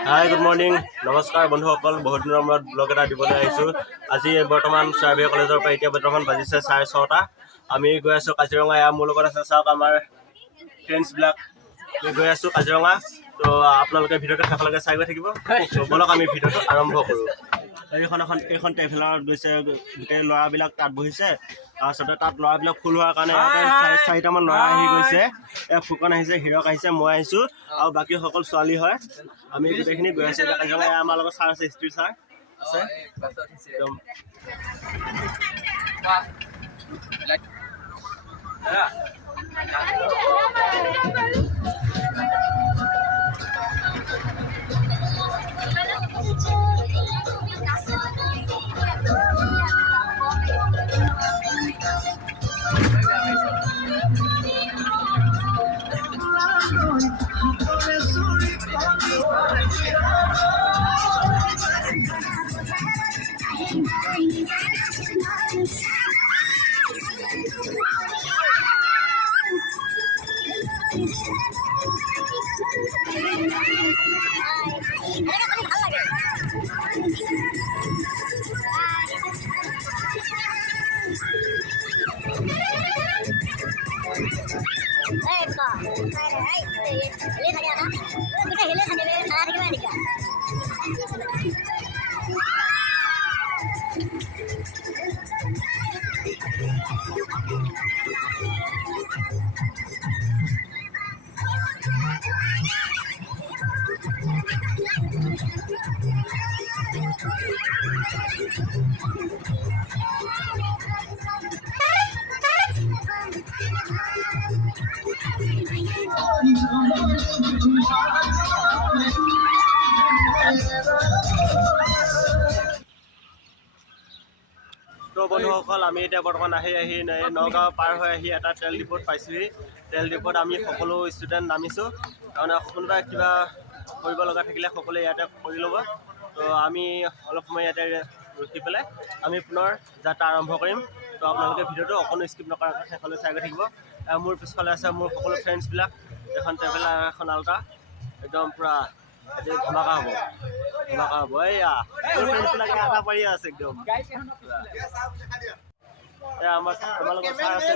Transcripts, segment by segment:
Hi good morning নমস্কাৰ বন্ধুসকল বহুত দিনৰ মূৰত ব্লগ এটা দিবলৈ আহিছোঁ আজি বৰ্তমান চৰাইবাহী কলেজৰ পৰা এতিয়া বৰ্তমান বাজিছে 6:30 আমি গৈ আছোঁ কাজিৰঙা এয়া মোৰ লগত আছে চাওক আমাৰ ফ্ৰেণ্ডছবিলাক গৈ আছোঁ কাজিৰঙা তো আপোনালোকে ভিডিঅ'টো শেষলৈকে চাই গৈ থাকিব তো বলক আমি ভিডিঅ'টো আৰম্ভ কৰোঁ এইখন ট্ৰেভেলাৰত গৈছে গোটেই ল'ৰাবিলাক তাত বহিছে তাৰপিছতে তাত ল'ৰাবিলাক ফুল হোৱাৰ কাৰণে ইয়াতে 4টামান ল'ৰা আহি গৈছে ফুকন আহিছে হিৰক আহিছে মই আহিছোঁ আৰু বাকীসকল ছোৱালী হয় আমি গোটেইখিনি গৈ আছোঁ এতিয়া কাজিৰঙা আমাৰ লগত ছাৰ আছে হিষ্ট্ৰী ছাৰ আছে একদম তো বন্ধুসকল আমি এতিয়া বৰ্তমান আহি নগাঁও পাৰ হৈ আহি এটা তেল ডিপোত পাইছোঁহি তেল ডিপোত আমি সকলো ষ্টুডেণ্ট নামিছোঁ তাৰমানে কোনোবাই কিবা কৰিব লগা থাকিলে সকলোৱে ইয়াতে কৰি ল'ব তো আমি অলপ সময় ইয়াতে ৰখি পেলাই আমি পুনৰ যাত্ৰা আৰম্ভ কৰিম তো আপোনালোকে ভিডিঅ'টো অকণো স্কিপ নকৰাকৈ শেষলৈ চাই গৈ থাকিব মোৰ পিছফালে আছে মোৰ সকলো ফ্ৰেণ্ডছবিলাক এখন ট্ৰেভেলাৰ এখন আল্ট্ৰা একদম পূৰা ধমাকা হ'ব এয়া ফ্ৰেণ্ডছবিলাকে আটা পাৰি আছে একদম আমাৰ তোমালোকৰ ছাৰ আছে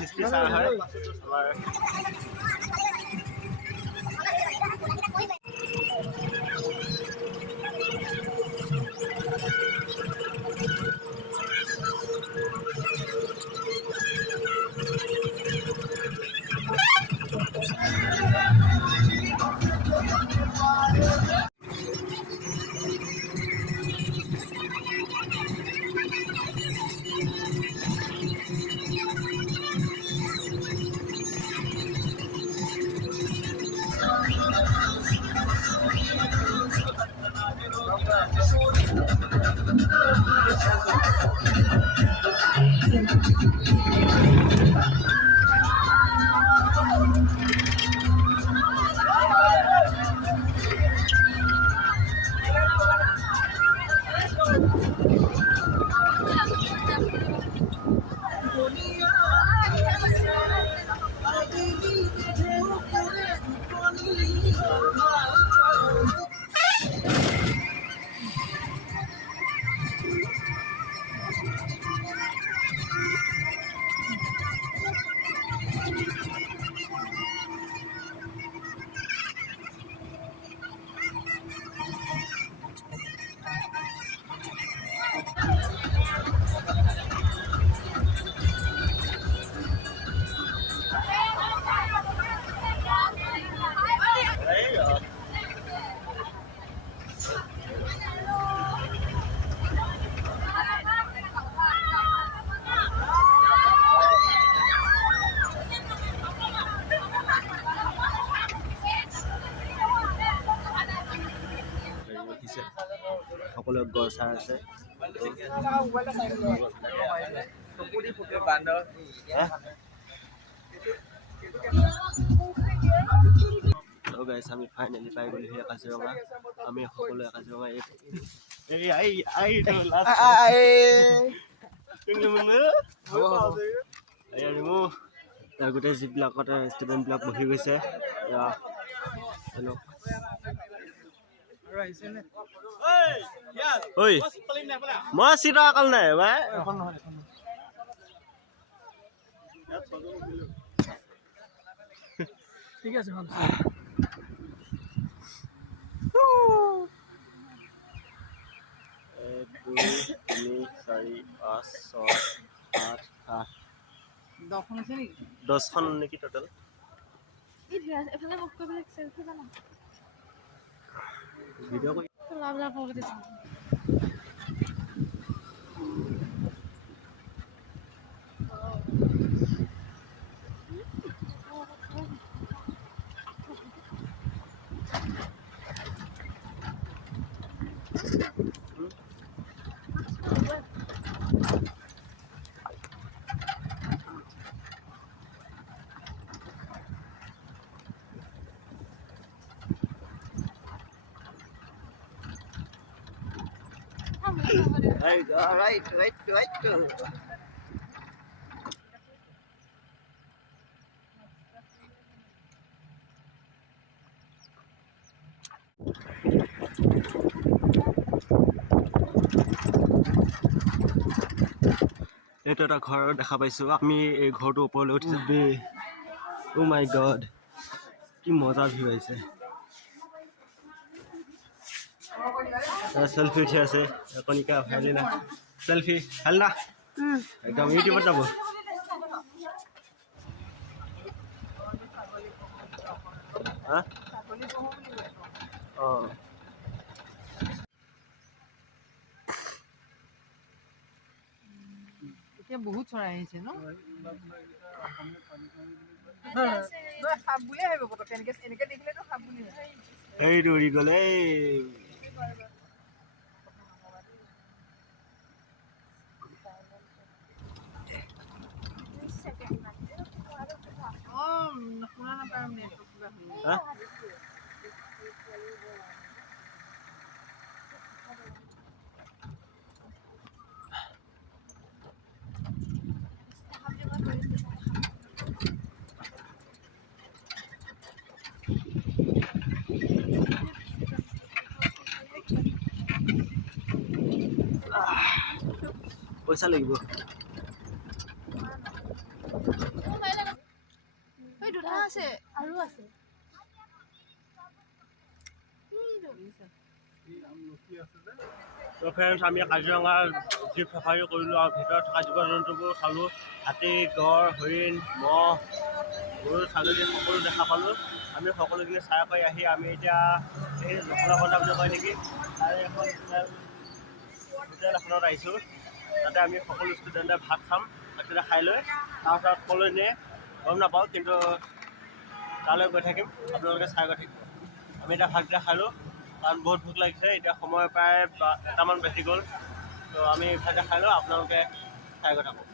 হিষ্ট্ৰী ছাৰ হয় আমাৰ সকলো গড় চাৰ আছে আমি ফাইনেলি পাই গ'লো সেই কাজিৰঙা আমি সকলোৱে কাজিৰঙা গোটেই যিবিলাকতে ষ্টুডেণ্টবিলাক বহি গৈছে হেল্ল' ঐ মই চিট অকল নাই ভাই ঠিক আছে ভাল 1 2 3 4 5 6 8 8 10খন আছে নেকি 10খন নেকি টোটাল এফালে মুখ কৰি সেলফি বনা ভিডিঅ' কৰি লাভ লাভ হ'ব দিছে right. এইটো এটা ঘৰ দেখা পাইছো আমি এই ঘৰটো ওপৰলৈ উঠিছো বে ও মাই গড কি মজা ভিউ আহিছে সেলফি উঠি আছে কণিকা ভাইলিনা সেলফি ভাল না একদম ইউটিউবত যাব হা অঁ এতিয়া বহুত চৰাই আহিছে ন সাপ বুলি আহিব পতকে এনেকে দেখিলেতো সাপ বুলি এই দৌৰি গ'লে শুনা নাপাম নেটৱৰ্ক কিবা হা পইচা লাগিব এই দুটা আছে আৰু আছে তো ফ্ৰেণ্ডছ আমি কাজিৰঙা জীপ চাফাৰী কৰিলোঁ আৰু ভিতৰত থকা জীৱ জন্তুবোৰ চালোঁ হাতী গড় হৰিণ মহ গৰু ছাগলী সকলো দেখা পালোঁ আমি সকলোখিনি চাই কৰি আহি আমি এতিয়া এই লখলা বজাৰ বুলি কয় নেকি তাৰে এখন হোটেল এখনত আহিছোঁ তাতে আমি সকলো ষ্টুডেণ্টে ভাত খাম ভাতকেইটা খাই লৈ তাৰপিছত সকলোৱে নিয়ে গম নাপাওঁ কিন্তু তালৈ গৈ থাকিম আপোনালোকে চাই গৈ থাকিব আমি এতিয়া ভাতকেইটা খালোঁ কাৰণ বহুত ভোক লাগিছে এতিয়া সময় প্ৰায় 1টামান বাজি গ'ল তো আমি ভাতকেইটা খাই লওঁ আপোনালোকে চাই গৈ থাকক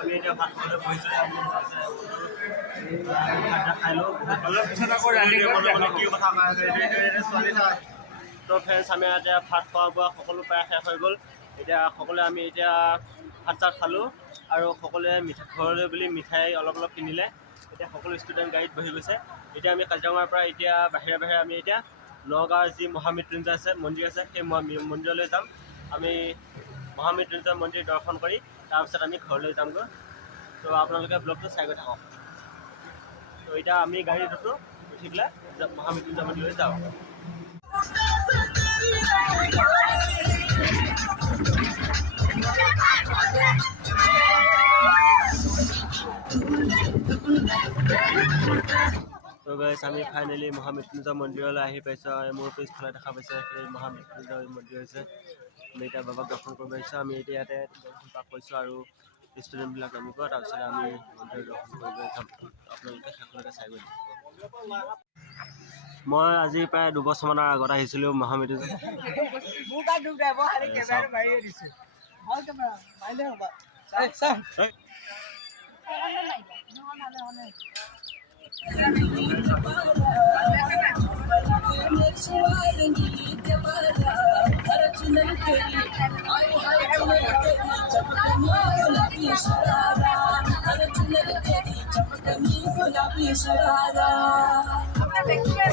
আমি এতিয়া ভাত খাবলৈ বহিছোঁ খাই লওঁ কি কথা তো ফ্ৰেণ্ডছ আমি এতিয়া ভাত খোৱা বোৱা সকলো প্ৰায় শেষ হৈ গ'ল এতিয়া সকলোৱে আমি এতিয়া ভাত চাত খালোঁ আৰু সকলোৱে ঘৰলৈ বুলি মিঠাই অলপ কিনিলে এতিয়া সকলো ষ্টুডেণ্ট গাড়ীত বহি গৈছে এতিয়া আমি কাজিৰঙাৰ পৰা এতিয়া বাহিৰে বাহিৰে আমি এতিয়া নগাঁৱৰ যি মহামৃত্যুঞ্জয় আছে মন্দিৰ আছে সেই মন্দিৰলৈ যাম আমি মহামৃত্যুঞ্জয় মন্দিৰ দৰ্শন কৰি তাৰপিছত আমি ঘৰলৈ যামগৈ তো আপোনালোকে ব্লগটো চাই গৈ থাকক তো এতিয়া আমি গাড়ীত উঠোঁ উঠি পেলাই মহামৃত্যুঞ্জয় মন্দিৰলৈ যাওঁ তো গাইছ আমি ফাইনেলি মহামৃত্যুঞ্জয় মন্দিৰলৈ আহি পাইছোঁ মোৰ পিছফালে দেখা পাইছে সেই মহামৃত্যুঞ্জয় মন্দিৰ হৈছে আমি এতিয়া বাবাক দৰ্শন কৰিব আহিছোঁ আমি এতিয়া ইয়াতে দৰ্শন পাক কৰিছোঁ আৰু ষ্টুডেণ্টবিলাক নামিব তাৰপিছত আমি মন্দিৰ দৰ্শন কৰিবলৈ যাম আপোনালোকে শেষলৈকে চাই গৈ থাকিব মই আজি প্ৰায় 2 বছৰমানৰ আগত আহিছিলোঁ মহামৃত্যুঞ্জয় আপনাৰ দেখতে